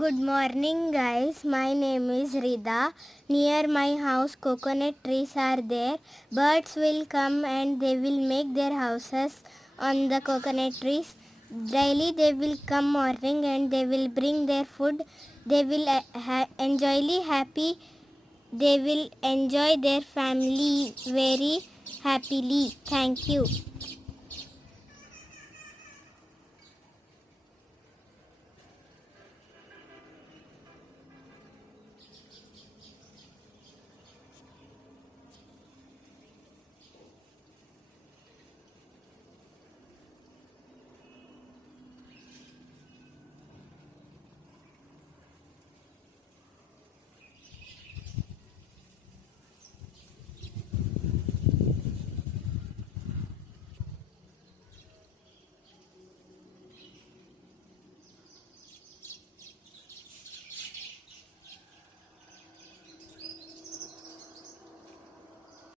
Good morning, guys. My name is Rida. Near my house, coconut trees are there. Birds will come and they will make their houses on the coconut trees. Daily, they will come morning and they will bring their food. They will enjoyly happy. They will enjoy their family very happily. Thank you.